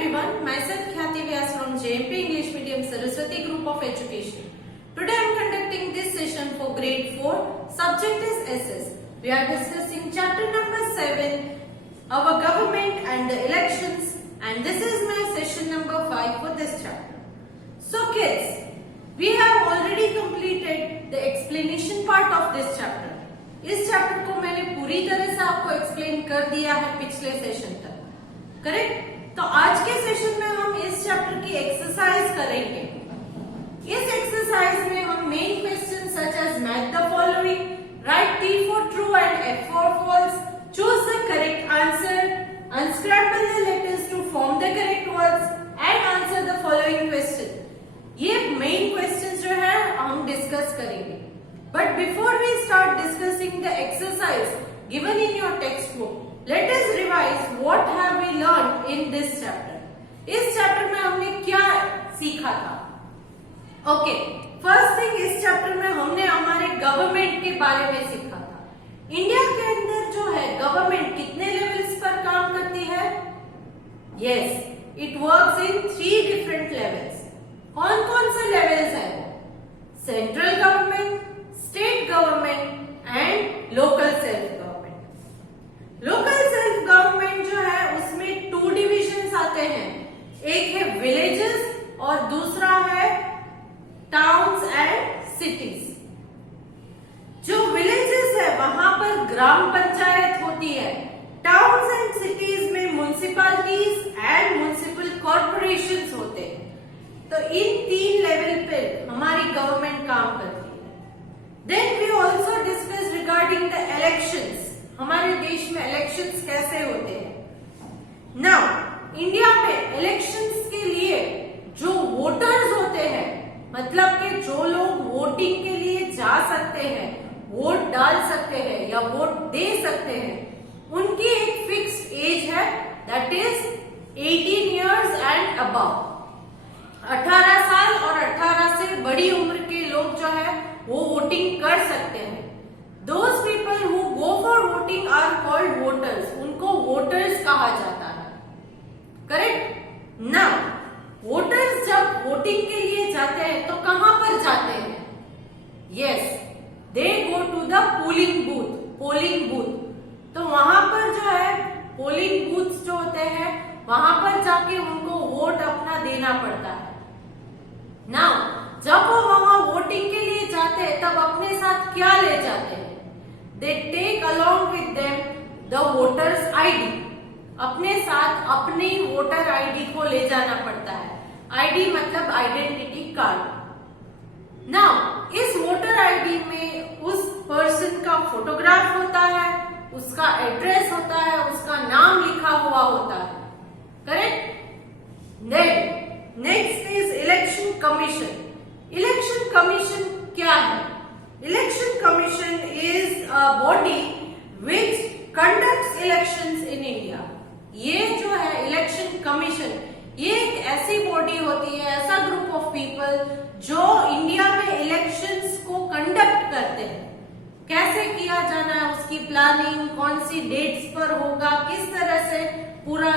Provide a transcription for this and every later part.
everyone, myself Khyati Vyas from JMP English Medium Saraswati Group of Education. Today I am conducting this session for grade 4, subject is SS. We are discussing chapter number 7, our government and the elections, and this is my session number 5 for this chapter. So kids, we have already completed the explanation part of this chapter. इस chapter को मैंने पूरी तरह से आपको explain कर दिया है पिछले सेशन तक, करेक्ट? तो आज के सेशन में हम इस चैप्टर की एक्सरसाइज करेंगे। इस एक्सरसाइज में हम main question such as match the following, write T for true and F for false, choose the correct answer, unscramble the letters to form the correct words and answer the following question. ये main question जो है हम discuss करेंगे। But before we start discussing the exercise given in your textbook, let us revise what have we learned in this chapter. इस chapter में हमने क्या सीखा था? Okay, first thing इस चैप्टर में हमने हमारे गवर्नमेंट के बारे में सीखा था। इंडिया के अंदर जो है गवर्नमेंट कितने लेवल्स पर काम करती है? Yes, it works in 3 different levels. कौन कौन से लेवल्स है वो? Central government, state government and local self government. Local self government जो है उसमें 2 डिविजन्स आते हैं, एक है विलेजेस और दूसरा है टाउन्स एंड सिटीज। जो विलेजेस है वहां पर ग्राम पंचायत होती है, टाउन्स एंड सिटीज में म्युनिसिपैलिटीज एंड म्युनिसिपल कॉर्पोरेशंस होते हैं। तो इन 3 लेवल पे हमारी गवर्नमेंट काम करती है। Then we also discussed regarding the elections. हमारे देश में इलेक्शंस कैसे होते हैं? Now, इंडिया में इलेक्शंस के लिए जो वोटर्स होते हैं, मतलब कि जो लोग वोटिंग के लिए जा सकते हैं, वोट डाल सकते हैं या वोट दे सकते हैं, उनकी एक फिक्स्ड एज है, that is 18 years and above. 18 साल और 18 से बड़ी उम्र के लोग जो है वो वोटिंग कर सकते हैं। Those people who go for voting are called voters. उनको वोटर्स कहा जाता है, करेक्ट? Now, वोटर्स जब वोटिंग के लिए जाते हैं तो कहां पर जाते हैं? Yes, they go to the polling booth. तो वहां पर जो है पोलिंग बूथ जो होते हैं वहां पर जाके उनको वोट अपना देना पड़ता है। Now, जब वो वहां वोटिंग के लिए जाते हैं तब अपने साथ क्या ले जाते हैं? They take along with them the voters ID. अपने साथ अपनी वोटर आईडी को ले जाना पड़ता है। आईडी मतलब आइडेंटिटी कार्ड। नाउ, इस वोटर आईडी में उस पर्सन का फोटोग्राफ होता है, उसका एड्रेस होता है, उसका नाम लिखा हुआ होता है, correct? Then next is election commission. Election commission क्या है? Election commission is a body which conducts elections in India. ये जो है इलेक्शन कमीशन, ये एक ऐसी बॉडी होती है, ऐसा ग्रुप ऑफ पीपल जो इंडिया में इलेक्शंस को कंडक्ट करते हैं। कैसे किया जाना है, उसकी प्लानिंग, कौन सी डेट्स पर होगा, किस तरह से पूरा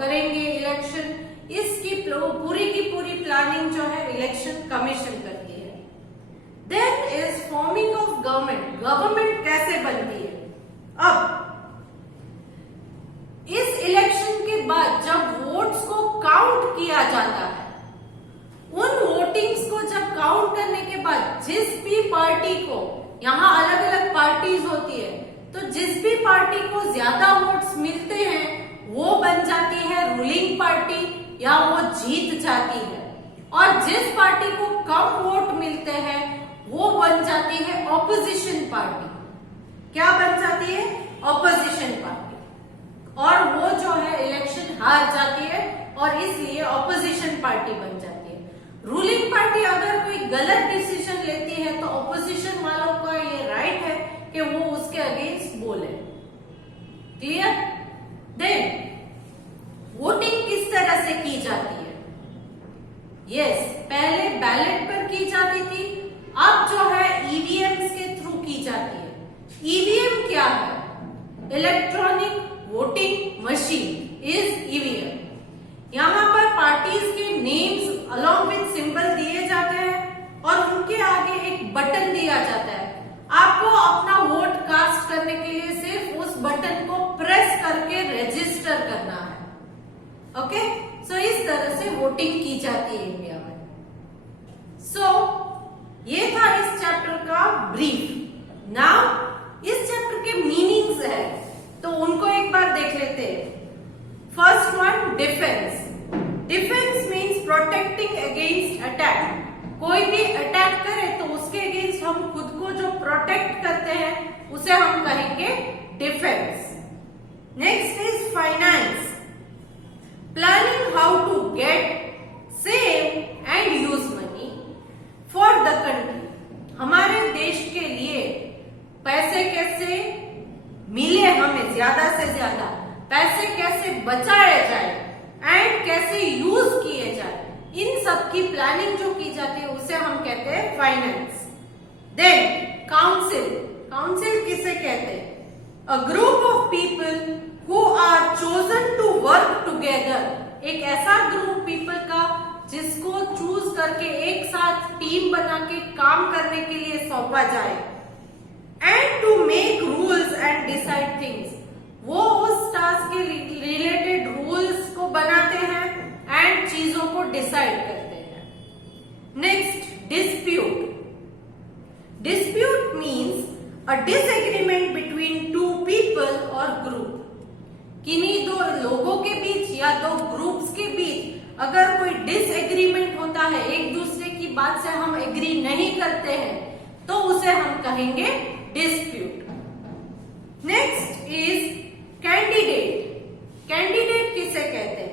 करेंगे इलेक्शन, इसकी पूरी की पूरी प्लानिंग जो है इलेक्शन कमीशन करती है। Then is forming of government. Government कैसे बनती है? अब इस इलेक्शन के बाद जब वोट्स को काउंट किया जाता है, उन वोटिंग्स को जब काउंट करने के बाद जिस भी पार्टी को, यहाँ अलग अलग पार्टीज होती है, तो जिस भी पार्टी को ज्यादा वोट्स मिलते हैं वो बन जाती है रूलिंग पार्टी या वो जीत जाती है, और जिस पार्टी को कम वोट मिलते हैं वो बन जाती है ऑपोजिशन पार्टी। क्या बन जाती है? Opposition party. और वो जो है इलेक्शन हार जाती है और इसलिए ऑपोजिशन पार्टी बन जाती है। रूलिंग पार्टी अगर कोई गलत डिसीजन लेती है तो ऑपोजिशन वालों का ये राइट है कि वो उसके अगेंस्ट बोले। क्लियर? देन वोटिंग किस तरह से की जाती है? यस, पहले बैलेट पर की जाती थी, अब जो है ईवीएम्स के थ्रू की जाती है। ईवीएम क्या है? Electronic voting machine is EVM. यहाँ पर पार्टीज के नेम्स अलॉन्ग विद सिंबल दिए जाते हैं और उनके आगे एक बटन दिया जाता है। आपको अपना वोट कास्ट करने के लिए सिर्फ उस बटन को प्रेस करके रजिस्टर करना है। ओके, सो इस तरह से वोटिंग की जाती है इंडिया में। ये था इस चैप्टर का ब्रीफ। नाउ इस चैप्टर के मीनिंग्स है तो उनको एक बार देख लेते हैं। First one, defence. Defence means protecting against attack. कोई भी अटैक करे तो उसके अगेंस्ट हम खुद को जो प्रोटेक्ट करते हैं उसे हम कहेंगे defence. Next is finance, planning how to get, save and use money for the country. हमारे देश के लिए पैसे कैसे मिले, हमें ज्यादा से ज्यादा पैसे कैसे बचाए जाए एंड कैसे यूज किए जाए, इन सब की प्लानिंग जो की जाती है उसे हम कहते हैं फाइनेंस। Then council. काउंसिल किसे कहते हैं? A group of people who are chosen to work together. एक ऐसा ग्रुप पीपल का जिसको चूज करके एक साथ टीम बना के काम करने के लिए सौंपा जाए। And to make rules and decide things. वो उस टास्क के रिलेटेड रूल्स को बनाते हैं एंड चीजों को डिसाइड करते हैं। Next, dispute. डिस्प्यूट मीन्स अ डिसएग्रीमेंट बिटवीन टू पीपल और ग्रुप। किन्हीं दो लोगों के बीच या दो ग्रुप्स के बीच अगर कोई डिसएग्रीमेंट होता है, एक दूसरे की बात से हम एग्री नहीं करते हैं, तो उसे हम कहेंगे dispute. Next is candidate. Candidate किसे कहते हैं?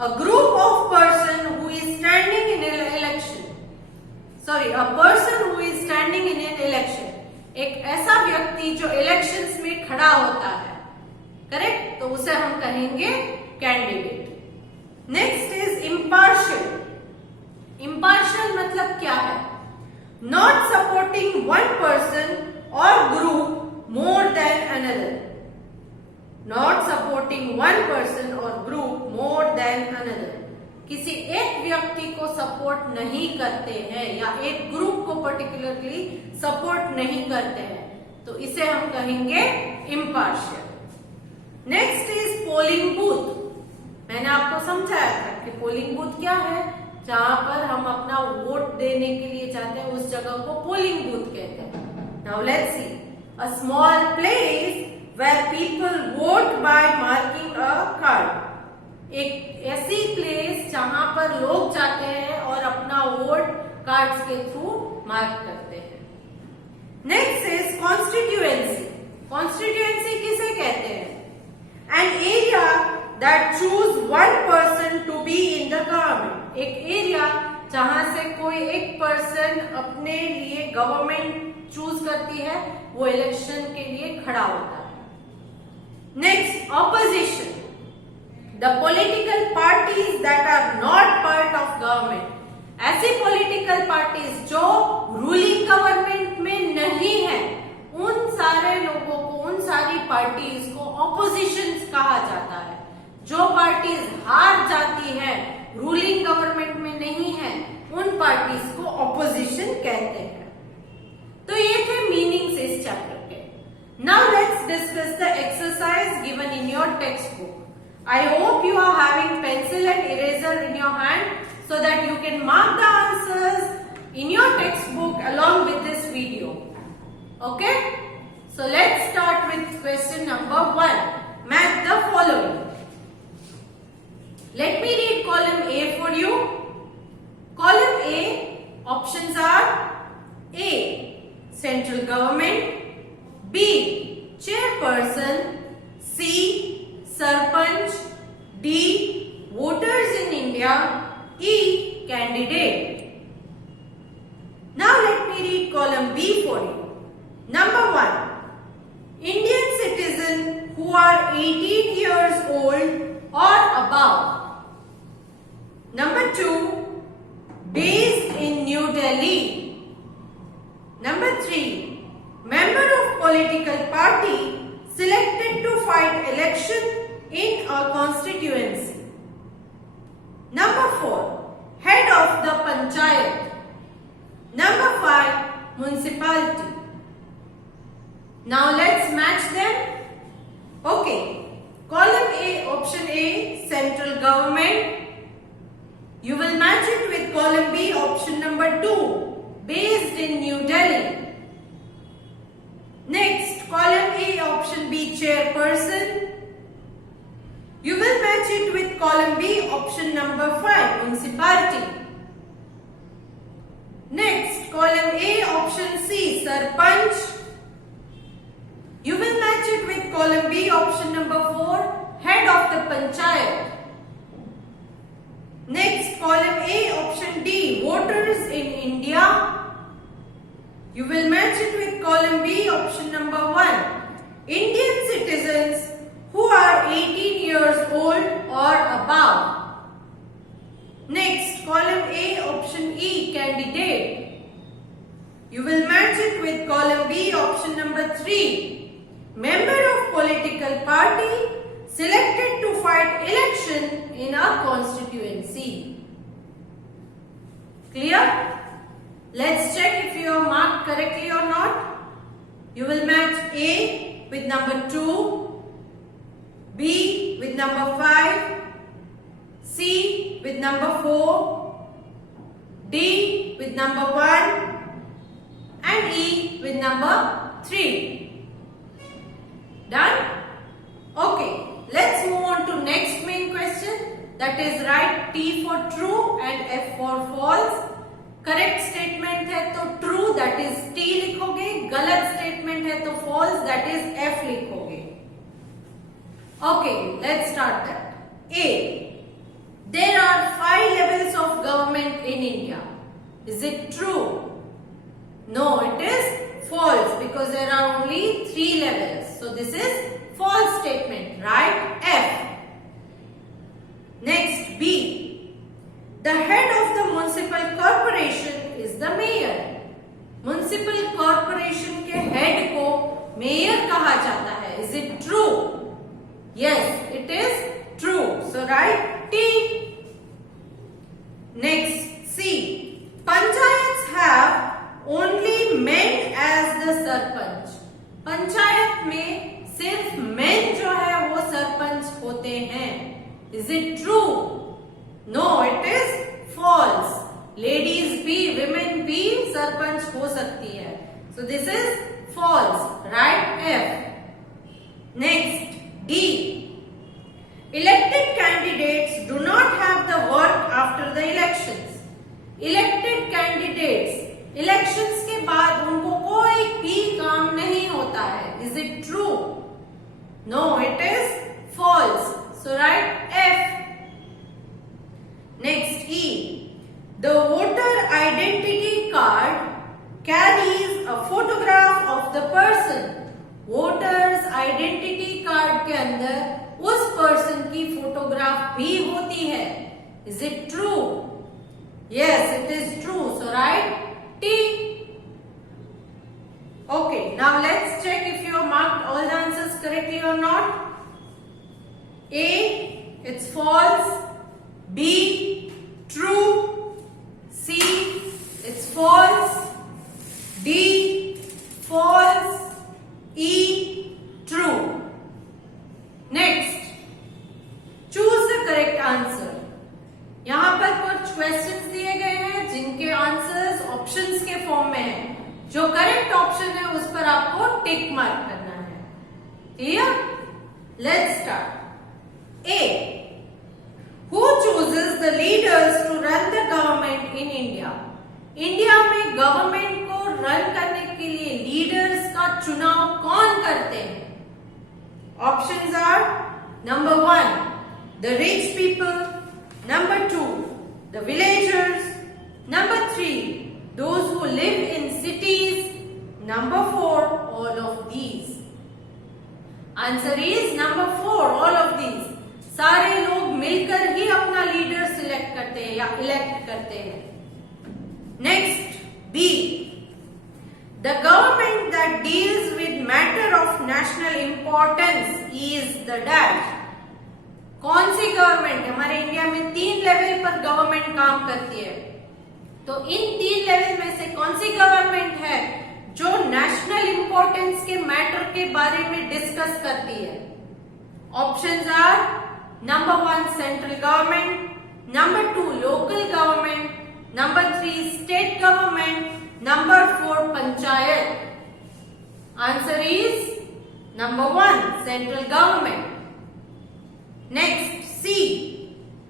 A group of person who is standing in an election. Sorry, a person who is standing in an election. एक ऐसा व्यक्ति जो इलेक्शंस में खड़ा होता है, करेक्ट? तो उसे हम कहेंगे candidate. Next is impartial. Impartial मतलब क्या है? नॉट सपोर्टिंग वन पर्सन और group more than another. Not supporting one person or group more than another. किसी एक व्यक्ति को सपोर्ट नहीं करते हैं या एक ग्रुप को पर्टिकुलरली सपोर्ट नहीं करते हैं, तो इसे हम कहेंगे impartial. Next is polling booth. मैंने आपको समझाया था कि पोलिंग बूथ क्या है। जहां पर हम अपना वोट देने के लिए जाते हैं उस जगह को पोलिंग बूथ कहते हैं। Now let's see, a small place where people vote by marking a card। एक ऐसी प्लेस जहां पर लोग जाते हैं और अपना वोट कार्ड्स के थ्रू मार्क करते हैं। Next is constituency. कॉन्स्टिट्यूएंसी किसे कहते हैं? An area that choose one person to be in the government. एक एरिया जहां से कोई एक पर्सन अपने लिए गवर्नमेंट चूज करती है, वो इलेक्शन के लिए खड़ा होता है। Next, opposition. The political parties that are not part of government. ऐसी political parties जो ruling government में नहीं है, उन सारे लोगों को, उन सारी parties को oppositions कहा जाता है। जो parties हार जाती है, ruling government में नहीं है, उन parties को opposition कहते हैं। तो ये थे meanings इस chapter। Now let's discuss the exercise given in your textbook. I hope you are having pencil and eraser in your hand so that you can mark the answers in your textbook along with this video. Okay? So let's start with question number 1. Match the following. Let me read column A for you. Column A, options are A, central government, B, chairperson, C, sarpanch, D, voters in India, E, candidate. Now let me read column B for you. Number 1, Indian citizen who are 18 years old or above. Number 2, based in New Delhi. Number 3, member of political party selected to fight election in a constituency. Number 4, head of the panchayat. Number 5, municipality. Now let's match them. Okay. Column A, option A, central government. You will match it with column B, option number 2, based in New Delhi. Next, column A, option B, chairperson. You will match it with column B, option number 5, municipality. Next, column A, option C, sarpanch. You will match it with column B, option number 4, head of the panchayat. Next, column A, option D, voters in India. You will match it with column B, option number 1, Indian citizens who are 18 years old or above. Next, column A, option E, candidate. You will match it with column B, option number 3, member of political party selected to fight election in a constituency. Clear? Let's check if you are marked correctly or not. You will match A with number 2, B with number 5, C with number 4, D with number 1 and E with number 3. Done? Okay. Let's move on to next main question, that is write T for true and F for false. Correct statement है तो true that is T लिखोगे, गलत statement है तो false that is F लिखोगे. Okay, let's start that. A, there are 5 levels of government in India. Is it true? No, it is false because there are only 3 levels. So this is false statement. Write F. Next, B. The head of the municipal corporation is the mayor. Municipal corporation के head को mayor कहा जाता है. Is it true? Yes, it is true. So write T. Next, C. Panchayats have only men as the sarpanch. Panchayat में सिर्फ men जो है वो सरपंच होते हैं. Is it true? No, it is false. Ladies भी, women भी सरपंच हो सकती है. So this is false. Write F. Next, D. Elected candidates do not have the work after the elections. Elected candidates elections के बाद उनको कोई भी काम नहीं होता है. Is it true? No, it is false. So write F. Next, E. The voter identity card carries a photograph of the person. Voters identity card के अंदर उस person की फोटोग्राफ भी होती है. Is it true? Yes, it is true. So write T. Okay, now let's check if you have marked all the answers correctly or not. A, it's false. B, true. C, it's false. D, false. E, true. Next, choose the correct answer. यहाँ पर कुछ questions दिए गए हैं जिनके answers options के form में है. जो करेक्ट ऑप्शन है उस पर आपको टिक मार्क करना है. Clear? Let's start. A. Who chooses the leaders to run the government in India? India में गवर्नमेंट को रन करने के लिए लीडर्स का चुनाव कौन करते हैं? Options are number 1 the rich people, number 2 the villagers, number 3 those who live in cities, number 4 all of these. Answer is number 4 all of these. सारे लोग मिलकर ही अपना लीडर सिलेक्ट करते हैं या इलेक्ट करते हैं. Next, B. The government that deals with matter of national importance is the dash. कौन सी गवर्नमेंट? हमारे इंडिया में 3 लेवल पर गवर्नमेंट काम करती है, तो इन 3 लेवल में से कौन सी गवर्नमेंट है जो नेशनल इंपॉर्टेंस के मैटर के बारे में डिस्कस करती है? Options are number 1 central government, number 2 local government, number 3 state government, number 4 panchayat. Answer is number 1 central government. Next C,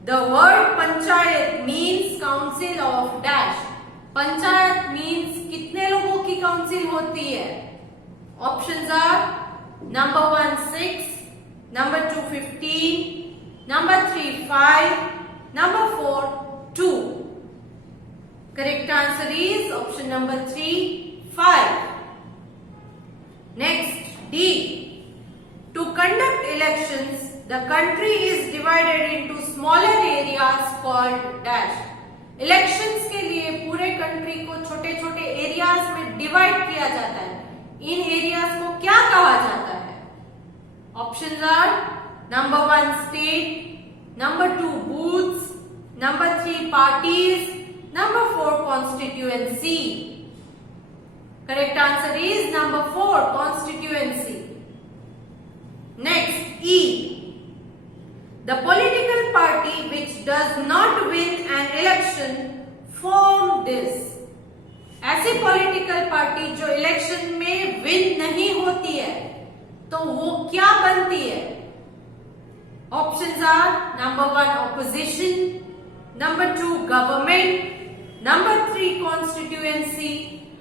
the word panchayat means council of dash. Panchayat means कितने लोगों की काउंसिल होती है? Options are number 1 6, number 2 15, number 3 5, number 4 2. Correct answer is option number 3 5. Next D, to conduct elections the country is divided into smaller areas called dash. Elections के लिए पूरे country को छोटे छोटे एरियाज में डिवाइड किया जाता है. इन एरियाज को क्या कहा जाता है? Options are number 1 state, number 2 booths, number 3 parties, number 4 constituency. Correct answer is number 4 constituency. Next E, the political party which does not win an election form this. ऐसी पॉलिटिकल पार्टी जो election में win नहीं होती है तो वो क्या बनती है? Options are number 1 opposition, number 2 government, number 3 constituency,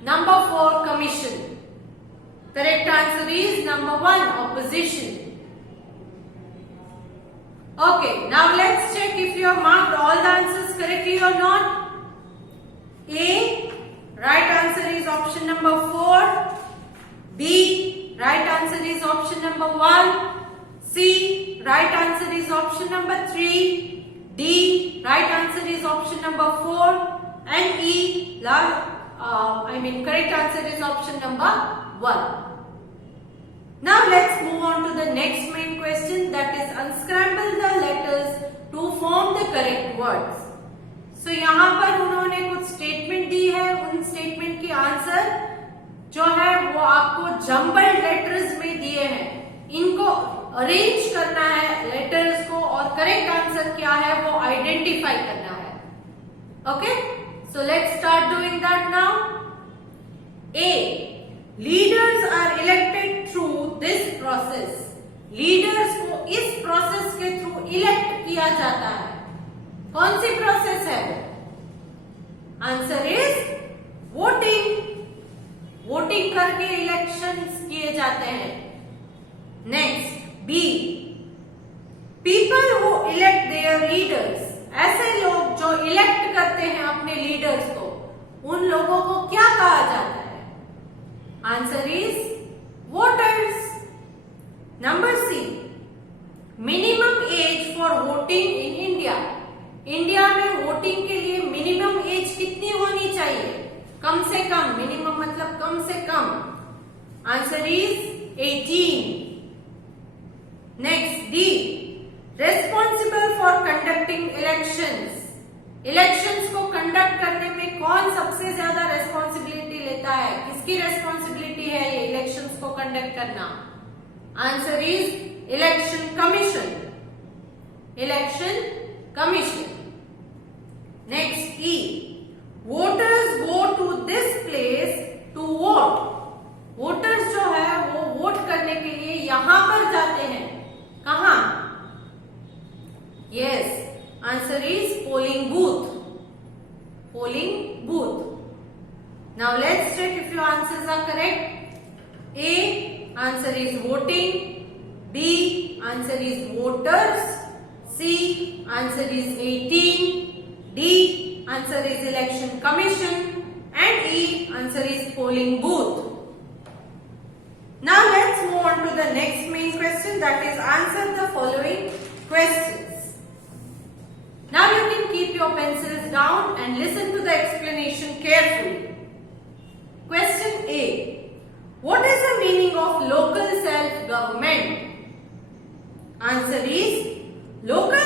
number 4 commission. Correct answer is number 1 opposition. Okay, now let's check if you have marked all the answers correctly or not. A, right answer is option number 4. B, right answer is option number 1. C, right answer is option number 3. D, right answer is option number 4. And E, correct answer is option number 1. Now let's move on to the next main question, that is unscramble the letters to form the correct words. So यहाँ पर उन्होंने कुछ statement दी है, उन statement के answer जो है वो आपको जम्बल्ड लेटर्स में दिए हैं. इनको अरेंज करना है लेटर्स को और करेक्ट आंसर क्या है वो आइडेंटिफाई करना है. Okay, so let's start doing that now. A, leaders are elected through this process. Leaders को इस प्रोसेस के थ्रू इलेक्ट किया जाता है. कौन सी प्रोसेस है? Answer is voting. वोटिंग करके इलेक्शंस किए जाते हैं. Next B, people who elect their leaders. ऐसे लोग जो इलेक्ट करते हैं अपने लीडर्स को, उन लोगों को क्या कहा जाता है? Answer is voters. Number C, minimum age for voting in India. India में वोटिंग के लिए मिनिमम एज कितनी होनी चाहिए? कम से कम. मिनिमम मतलब कम से कम. Answer is 18. Next D, responsible for conducting elections. Elections को कंडक्ट करने में कौन सबसे ज्यादा रेस्पॉन्सिबिलिटी लेता है? किसकी रेस्पॉन्सिबिलिटी है ये इलेक्शंस को कंडक्ट करना? Answer is election commission. Election commission. Next E, voters go to this place to vote. Voters जो है वो वोट करने के लिए यहां पर जाते हैं. कहां? Yes, answer is polling booth. Polling booth. Now let's check if your answers are correct. A, answer is voting. B, answer is voters. C, answer is 18. D, answer is election commission. And E, answer is polling booth. Now let's move on to the next main question, that is answer the following questions. Now you can keep your pencils down and listen to the explanation carefully. Question A. What is the meaning of local self-government? Answer is, local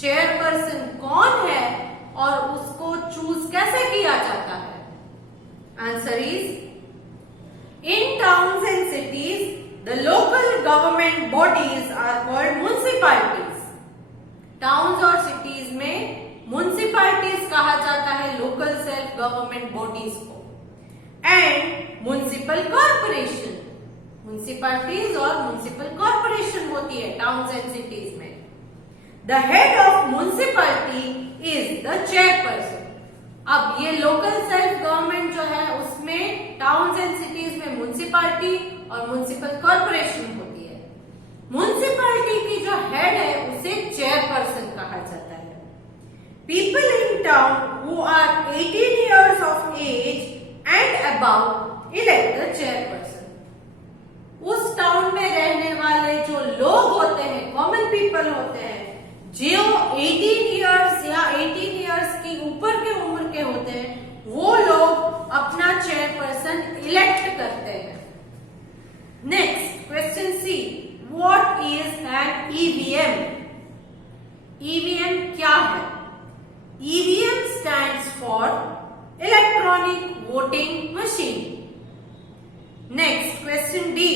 chairperson कौन है और उसको choose कैसे किया जाता है? Answer is in towns and cities the local government bodies are called municipalities. Towns और cities में म्युनिसिपैलिटीज कहा जाता है लोकल सेल्फ गवर्नमेंट बॉडीज को। एंड म्युनिसिपल कॉर्पोरेशन, म्युनिसिपैलिटीज और म्युनिसिपल कॉर्पोरेशन होती है टाउन्स एंड सिटीज में। The head of municipality is the chairperson. अब ये लोकल सेल्फ गवर्नमेंट जो है उसमें टाउन्स एंड सिटीज में म्युनिसिपैलिटी और म्युनिसिपल कॉर्पोरेशन होती है। म्युनिसिपैलिटी की जो हेड है उसे चेयरपर्सन कहा जाता है। People in town who are 18 years of age and above elect the chairperson। उस टाउन में रहने वाले जो लोग होते हैं, कॉमन पीपल होते हैं, जो 18 years या 18 years की ऊपर के उम्र के होते हैं, वो लोग अपना चेयरपर्सन इलेक्ट करते हैं। Next question C, what is an EVM? EVM क्या है? EVM stands for electronic voting machine. Next question D,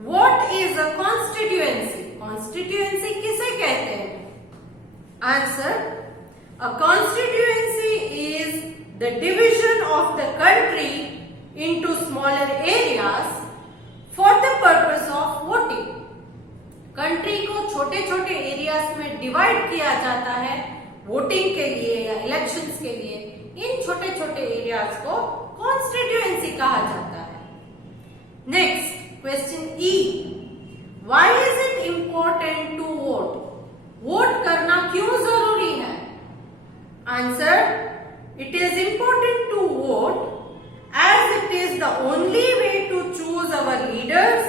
what is a constituency? Constituency किसे कहते हैं? Answer, a constituency is the division of the country into smaller areas for the purpose of voting. Country को छोटे छोटे areas में divide किया जाता है वोटिंग के लिए या इलेक्शंस के लिए। इन छोटे छोटे एरियाज को कॉन्स्टिट्यूएंसी कहा जाता है। Next question E, why is it important to vote? Vote करना क्यों जरूरी है? Answer, it is important to vote as it is the only way to choose our leaders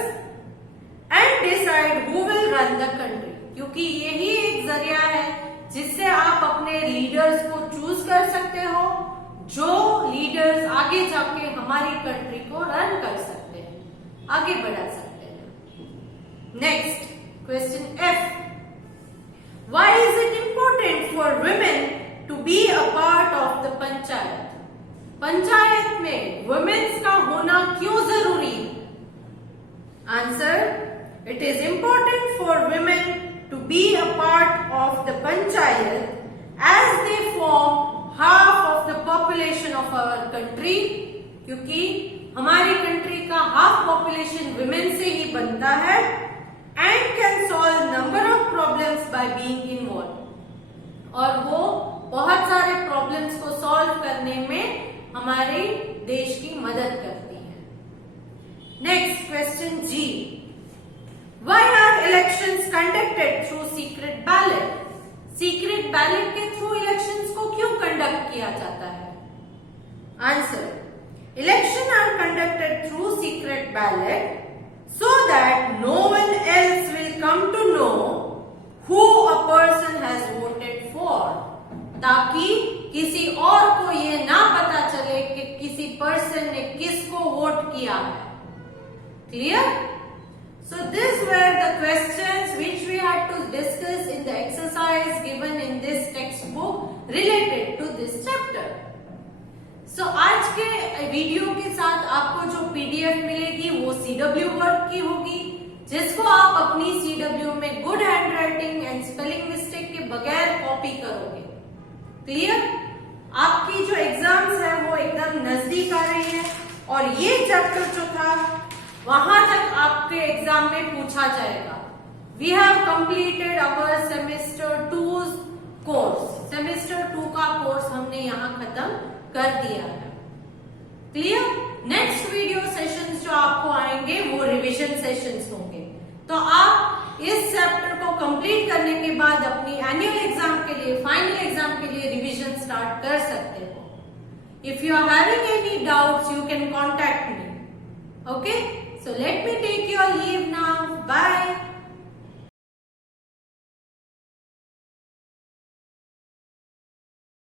and decide who will run the country. क्योंकि यही एक जरिया है जिससे आप अपने लीडर्स को चूज कर सकते हो, जो लीडर्स आगे जाके हमारी कंट्री को रन कर सकते हैं, आगे बढ़ा सकते हैं। Next question F, why is it important for women to be a part of the panchayat? Panchayat में वुमेन्स का होना क्यों जरूरी है? Answer, it is important for women to be a part of the panchayat as they form half of the population of our country। क्योंकि हमारी country का half population women से ही बनता है and can solve number of problems by being involved। और वो बहुत सारे प्रॉब्लम्स को सॉल्व करने में हमारे देश की मदद करती है। Next question G, Why are elections conducted through secret ballot? Secret ballot के थ्रू इलेक्शंस को क्यों कंडक्ट किया जाता है? Answer, election are conducted through secret ballot so that no one else will come to know who a person has voted for। ताकि किसी और को ये ना पता चले कि किसी पर्सन ने किसको वोट किया है। Clear? So these were the questions which we had to discuss in the exercise given in this textbook related to this chapter। So आज के वीडियो के साथ आपको जो PDF मिलेगी वो CW वर्क की होगी, जिसको आप अपनी CW में good handwriting and spelling mistake के बगैर कॉपी करोगे। क्लियर? आपकी जो एग्जाम्स है वो एकदम नजदीक आ रही है और ये चैप्टर जो था वहां तक आपके एग्जाम में पूछा जाएगा। We have completed our semester 2 course. Semester 2 का कोर्स हमने यहाँ खत्म कर दिया है। क्लियर? नेक्स्ट वीडियो सेशंस जो आपको आएंगे वो रिवीजन सेशंस होंगे। तो आप इस चैप्टर को कंप्लीट करने के बाद अपनी एनुअल एग्जाम के लिए, फाइनल एग्जाम के लिए रिवीजन स्टार्ट कर सकते हो। If you are having any doubts you can contact me. Okay? So let me take your leave now. Bye.